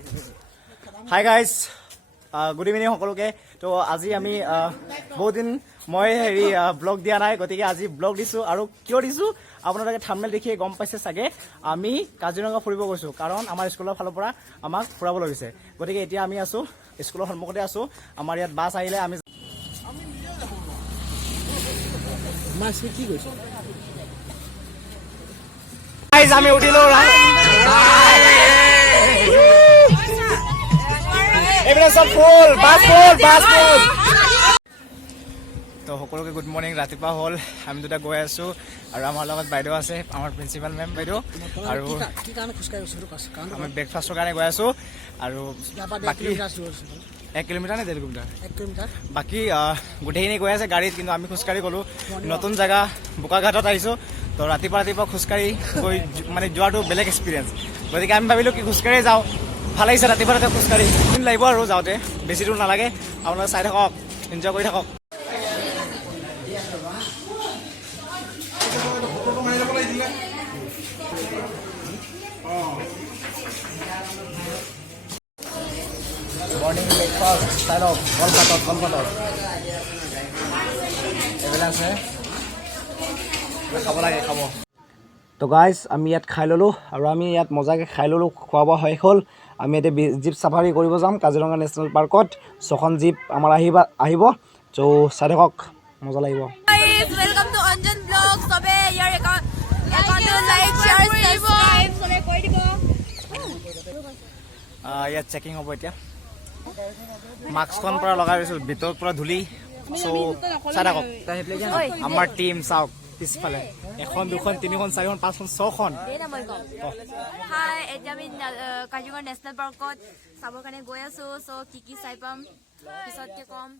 Hi guys, good evening সকলোকে তো আজি আমি বহুত দিন মই হেৰি ব্লগ দিয়া নাই গতিকে আজি ব্লগ দিছো আৰু কিয় দিছো আপোনালোকে থাম্বনেল দেখি গম পাইছে চাগে আমি কাজিৰঙা ফুৰিব গৈছো কাৰণ আমাৰ স্কুলৰ ফালৰ পৰা আমাক ফুৰাব লৈছে গতিকে এতিয়া আমি আছো স্কুলৰ সন্মুখতে আছো আমাৰ ইয়াত বাছ আহিলে আমি মাছ কি গৈছো গাইজ আমি উঠিলো তো সকলোকে গুড মৰ্ণিং ৰাতিপুৱা হ'ল আমি দুটা গৈ আছো আৰু আমাৰ লগত বাইদেউ আছে আমাৰ প্ৰিন্সিপাল মেম বাইদেউ আৰু আমি ব্ৰেকফাষ্টৰ কাৰণে গৈ আছো আৰু বাকী 1 কিলোমিটাৰ নে 1.5 কিলোমিটাৰ বাকী গোটেইখিনি গৈ আছে গাড়ীত কিন্তু আমি খোজকাঢ়ি গ'লো নতুন জেগা বোকাঘাটত আহিছো তো ৰাতিপুৱা খোজকাঢ়ি গৈ মানে যোৱাটো বেলেগ এক্সপিৰিয়েঞ্চ গতিকে আমি ভাবিলো কি খোজকাঢ়ি যাওঁ ভাল লাগিছে ৰাতিপুৱা খোজকাঢ়ি দিন লাগিব আৰু যাওঁতে বেছি দূৰ নালাগে আপোনালোকে চাই থাকক এনজয় কৰি থাকক মৰ্নিং ব্ৰেকফাষ্ট চাই লওক কলপাতত এইবিলাক আছে খাব লাগে খাব তো গাইজ আমি ইয়াত খাই ল'লোঁ আৰু আমি ইয়াত মজাকৈ খাই ল'লোঁ খোৱা বোৱা শেষ হ'ল আমি এতিয়া জীপ চাফাৰী কৰিব যাম কাজিৰঙা নেশ্যনেল পাৰ্কত 6খন জীপ আমাৰ আহিব তো চাই থাকক মজা লাগিব ওয়েলকাম টু অঞ্জন ব্লগ সবে ইয়াৰ একাউণ্টটো লাইক শেয়াৰ সাবস্ক্ৰাইব সবে কৰি দিব ইয়াত চেকিং হ'ব এতিয়া মাস্কখন পৰা লগাই দিছোঁ ভিতৰৰ পৰা ধূলি চ' চাই থাকক আমাৰ টিম চাওক পিছফালে 1 2 3 4 5 6খন হাই এতিয়া আমি কাজিৰঙা নেশ্যনেল পাৰ্কত চাবৰ কাৰণে গৈ আছো চ' কি চাই পাম পিছতকে কম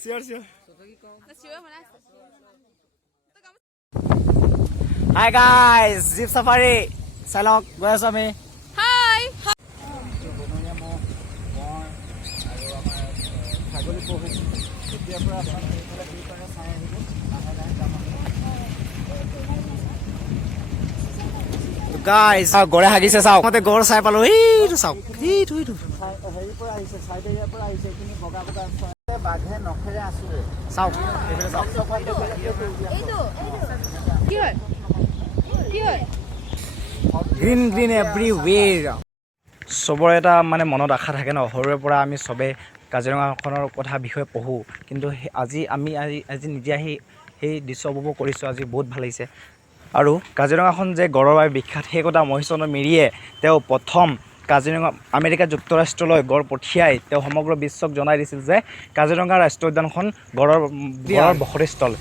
চিয়ৰ হাই গাইজ জীপ চাফাৰী চাই লওক গৈ আছো আমি হাই গাইজ গড়ে হাগিছে চাওক মতে গড় চাই পালো এইটো চাওক এইটো হেৰি পৰা আহিছে চাইড এৰিয়াৰ পৰা আহিছে কিন্তু বগা বাঘে নখেৰে আছুৰে চাওক এইফালে চাওক গ্ৰীণ এভৰিৱেৰ চবৰে এটা মানে মনত আশা থাকে ন সৰুৰে পৰা আমি চবে কাজিৰঙাখনৰ কথা বিষয়ে পঢ়োঁ কিন্তু আজি নিজে আহি সেই দৃশ্য উপভোগ কৰিছোঁ আজি বহুত ভাল লাগিছে আৰু কাজিৰঙাখন যে গড়ৰ বাবে বিখ্যাত সেই কথা মহিষচন্দ্ৰ মেৰিয়ে তেওঁ প্ৰথম কাজিৰঙা আমেৰিকা যুক্তৰাষ্ট্ৰলৈ গড় পঠিয়াই তেওঁ সমগ্ৰ বিশ্বক জনাই দিছিল যে কাজিৰঙা ৰাষ্ট্ৰীয় উদ্যানখন গড়ৰ বসতিস্থল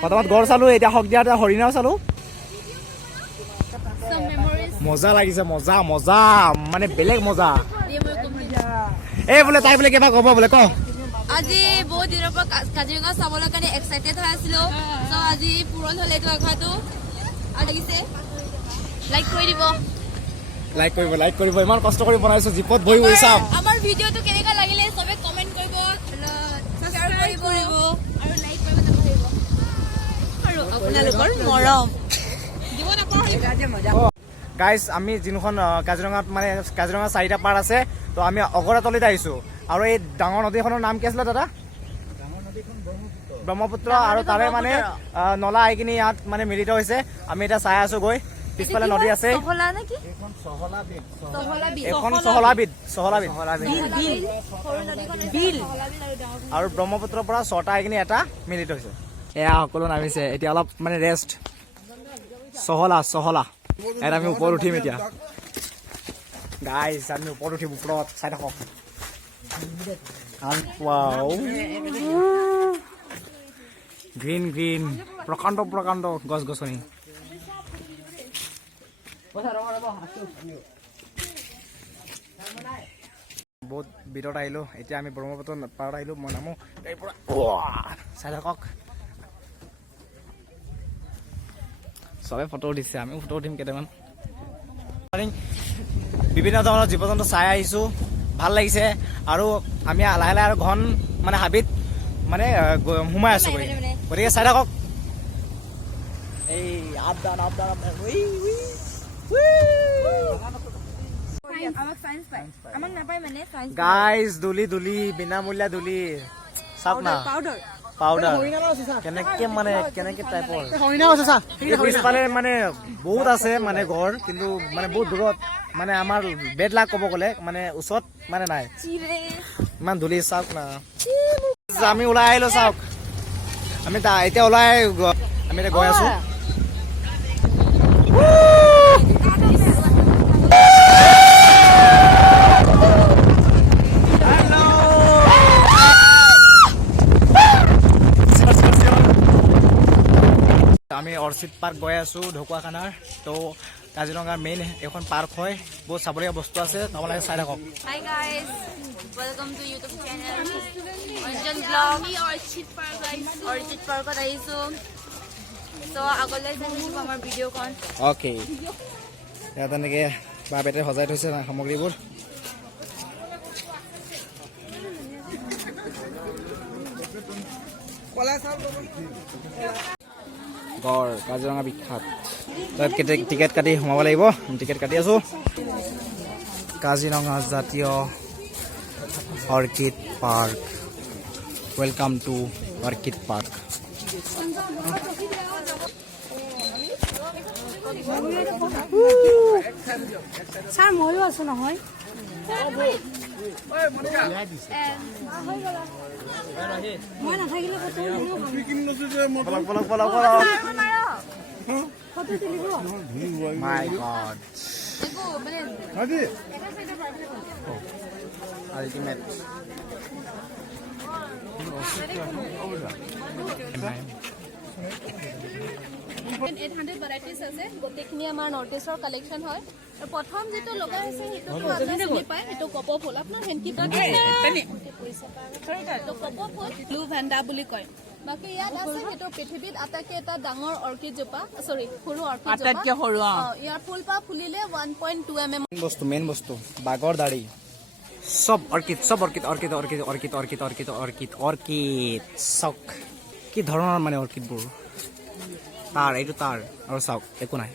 প্ৰথমত গড় চালোঁ এতিয়া সন্ধিয়া হৰিণাও চালোঁ মজা লাগিছে মজা মানে বেলেগ মজা এই বোলে তাই বোলে কিবা ক'ব বোলে ক আজি বহুত দিনৰ পৰা কাজিৰঙা চাবলৈ কাৰণে এক্সাইটেড হৈ আছিলো চ' আজি পূৰণ হ'ল এইটো আশাটো আৰু লাগিছে লাইক কৰিব ইমান কষ্ট কৰি বনাইছো জীপত বহি চাম আমাৰ ভিডিঅ'টো কেনেকুৱা লাগিলে সবে কমেন্ট কৰিব শ্বেয়াৰ কৰিব আৰু লাইক কৰিব নাপাহৰিব আৰু আপোনালোকৰ মৰম দিব নাপাহৰিব গাইজ আমি যোনখন কাজিৰঙাত মানে কাজিৰঙা 4টা পাৰ্ট আছে তো আমি অগৰাতলিত আহিছোঁ আৰু এই ডাঙৰ নদীখনৰ নাম কি আছিলে দাদা ব্ৰহ্মপুত্ৰ আৰু তাৰে মানে নলা আহি কিনি ইয়াত মানে মিলিত হৈছে আমি এতিয়া চাই আছো গৈ পিছফালে নদী আছে এখন চহলাবিদ আৰু ব্ৰহ্মপুত্ৰৰ পৰা 6টা আহি কিনি এটা মিলিত হৈছে এয়া সকলো নামিছে এতিয়া অলপ মানে ৰেষ্ট চহলা ইয়াত আমি ওপৰত উঠিম এতিয়া গাইজ আমি ওপৰত উঠিম ওপৰত চাই থাকক গ্ৰীণ প্ৰকাণ্ড গছ গছনি বহুত ভিতৰত আহিলো এতিয়া আমি ব্ৰহ্মপুত্ৰ পাৰত আহিলো মই নামো তাৰ পৰা চাই থাকক চবে ফটো উঠিছে আমিও ফটো উঠিম কেইটামান বিভিন্ন ধৰণৰ জীৱ জন্তু চাই আহিছোঁ ভাল লাগিছে আৰু আমি লাহে লাহে আৰু ঘন মানে হাবিত মানে সোমাই আছো গতিকে চাই থাকক এই আপ ডাউন আমাক সায়েন্স পায় আমাক নাপায় মানে সায়েন্স গাইজ দুলি বিনামূলীয়া দুলি চাওক না পাউডাৰ কেনেকে টাইপৰ পিছফালে মানে বহুত আছে মানে ঘৰ কিন্তু মানে বহুত দূৰত মানে আমাৰ বেড লাক ক'ব গ'লে মানে ওচৰত মানে নাই ইমান ধূলি চাওক না আমি ওলাই আহিলো চাওক আমি এতিয়া আমি গৈ আছো আমি অৰ্চিড পাৰ্ক গৈ আছো ঢকুৱাখানাৰ তো কাজিৰঙাৰ মেইন এখন পাৰ্ক হয় বহুত চাবলগীয়া বস্তু আছে তোমালোকে চাই থাকক Hi guys, welcome to YouTube channel Anjan vlogs. Orchid Park আহিছো তো আগলৈ চাইছো আমাৰ ভিডিঅ'খন অ'কে ইয়াত এনেকৈ বাঁহ বেতে সজাই থৈছে সামগ্ৰীবোৰ গড় কাজিৰঙা বিখ্যাত তাত টিকেট কাটি সোমাব লাগিব টিকেট কাটি আছো কাজিৰঙা জাতীয় orchid park welcome to orchid park sir ময়ো আছো নহয় মই নাথাকিলে My God. Ultimate. ভেৰাইটিজ আছে গোটেইখিনি আমাৰ নৰ্থ ইষ্টৰ কালেকশ্যন হয় প্ৰথম যেটো লগাই আছে সেইটো চিনি পায় সেইটো কপৌ ফুল আপোনাৰ হেনকি ব্লু ভেণ্ডা বুলি কয় বাকি ইয়াত আছে সেইটো পৃথিৱীত আটাইতকৈ এটা ডাঙৰ অৰ্কিড জোপা সৰি সৰু অৰ্কিড আটাইতকৈ সৰু ইয়াৰ ফুলপা ফুলিলে 1.2 mm মেইন বস্তু বাগৰ দাড়ি সব অৰ্কিড চক কি ধৰণৰ মানে অৰ্কিডবোৰ এইটো তাৰ আৰু চাওক একো নাই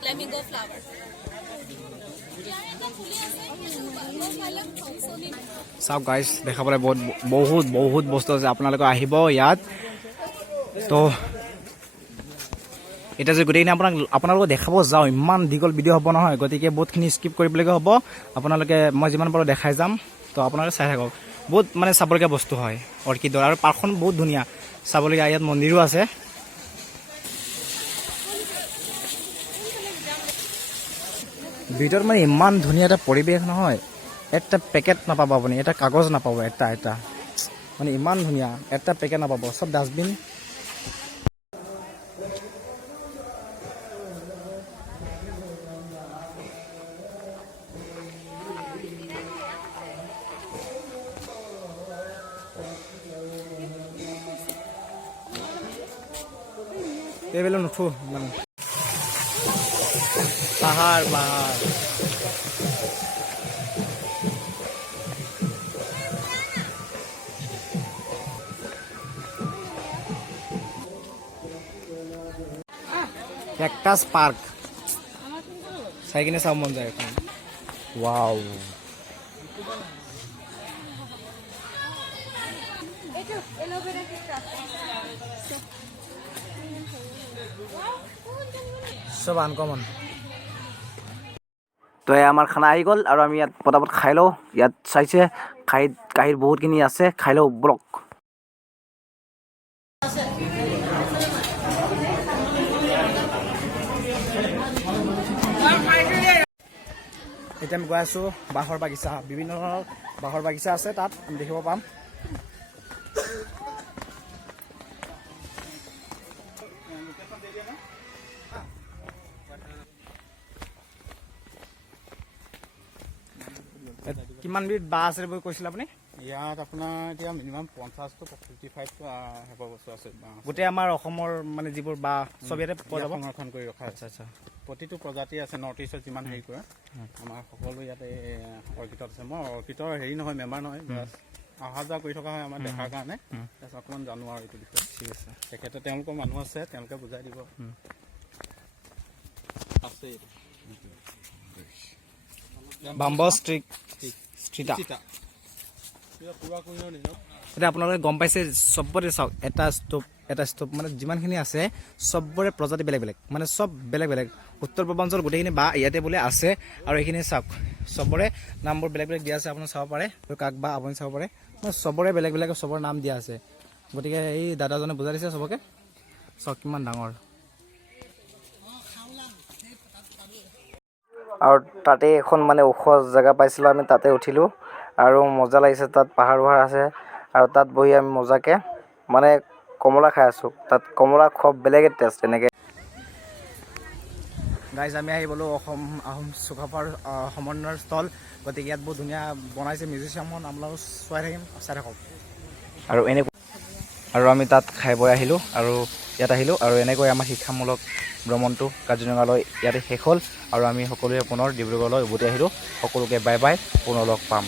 ফ্লেমিংগো ফ্লাৱাৰ চাওক গাইজ দেখাবলৈ বহুত বস্তু আছে আপোনালোকে আহিব ইয়াত তো এতিয়া যে গোটেইখিনি আপোনালোকক দেখাব যাওঁ ইমান দীঘল ভিডিঅ' হ'ব নহয় গতিকে বহুতখিনি স্কিপ কৰিবলগীয়া হ'ব আপোনালোকে মই যিমান পাৰোঁ দেখাই যাম তো আপোনালোকে চাই থাকক বহুত মানে চাবলগীয়া বস্তু হয় অৰ্কিডৰ আৰু পাৰ্কখন বহুত ধুনীয়া চাবলগীয়া ইয়াত মন্দিৰো আছে ভিতৰত মানে ইমান ধুনীয়া এটা পৰিৱেশ নহয় এটা পেকেট নাপাব আপুনি এটা কাগজ নাপাব এটা মানে ইমান ধুনীয়া এটা পেকেট নাপাব চব ডাষ্টবিন এইবেলা নুঠো মানে পাহাৰ কেকটাছ পাৰ্ক চাই কিনে চাব মন যায় এখন ৱাও চব আনকমন তো আমাৰ খানা আহি গ'ল আৰু আমি ইয়াত পটাপট খাই লওঁ ইয়াত চাইছে কাঁহীৰ বহুতখিনি আছে খাই লওঁ ব্লক এতিয়া আমি গৈ আছোঁ বাঁহৰ বাগিচা বিভিন্ন ধৰণৰ বাঁহৰ বাগিচা আছে তাত আমি দেখিব পাম কিমান বিধ বাঁহ আছে বুলি কৈছিলে আপুনি ইয়াত আপোনাৰ এতিয়া মিনিমাম 50 to 55 হেবা বস্তু আছে গোটেই আমাৰ অসমৰ মানে যিবোৰ বাঁহ চব ইয়াতে সংৰক্ষণ কৰি ৰখা আচ্ছা প্ৰতিটো প্ৰজাতি আছে নৰ্থ ইষ্টত যিমান হেৰি কৰে আমাৰ সকলো ইয়াতে অৰ্কিডত আছে মই অৰ্কিডৰ হেৰি নহয় মেম্বাৰ নহয় অহা যোৱা কৰি থকা হয় আমাৰ দেখাৰ কাৰণে তাৰপিছত অকণমান জানো আৰু এইটো বিষয়ে ঠিক আছে তেখেতে তেওঁলোকৰ মানুহ আছে তেওঁলোকে বুজাই দিব আছে বাম্ব ষ্ট্ৰীটা এতিয়া আপোনালোকে গম পাইছে চবৰে চাওক এটা ষ্টপ মানে যিমানখিনি আছে চবৰে প্ৰজাতি বেলেগ বেলেগ মানে চব বেলেগ বেলেগ উত্তৰ পূৰ্বাঞ্চল গোটেইখিনি বা ইয়াতে বোলে আছে আৰু এইখিনি চাওক চবৰে নামবোৰ বেলেগ বেলেগ দিয়া আছে আপুনি চাব পাৰে কাক বা আপুনি চাব পাৰে চবৰে বেলেগ বেলেগ চবৰে নাম দিয়া আছে গতিকে এই দাদাজনে বুজাই দিছে চবকে চাওক কিমান ডাঙৰ আৰু তাতে এখন মানে ওখ জেগা পাইছিলোঁ আমি তাতে উঠিলোঁ আৰু মজা লাগিছে তাত পাহাৰ আছে আৰু তাত বহি আমি মজাকে মানে কমলা খাই আছোঁ তাত কমলা খুব বেলেগে টেষ্ট এনেকৈ গাইজ আমি আহি গ'লোঁ আহোম চুকাফাৰ সমন্বয়ৰ স্থল গতিকে ইয়াত বহুত ধুনীয়া বনাইছে মিউজিয়ামখন আপোনালোক চাই থাকক আৰু আমি তাত খাই বৈ আহিলোঁ আৰু ইয়াত আহিলোঁ আৰু এনেকৈ আমাৰ শিক্ষামূলক ভ্ৰমণটো কাজিৰঙালৈ ইয়াতে শেষ হ'ল আৰু আমি সকলোৱে পুনৰ ডিব্ৰুগড়লৈ উভতি আহিলোঁ সকলোকে বাই বাই পুনৰ লগ পাম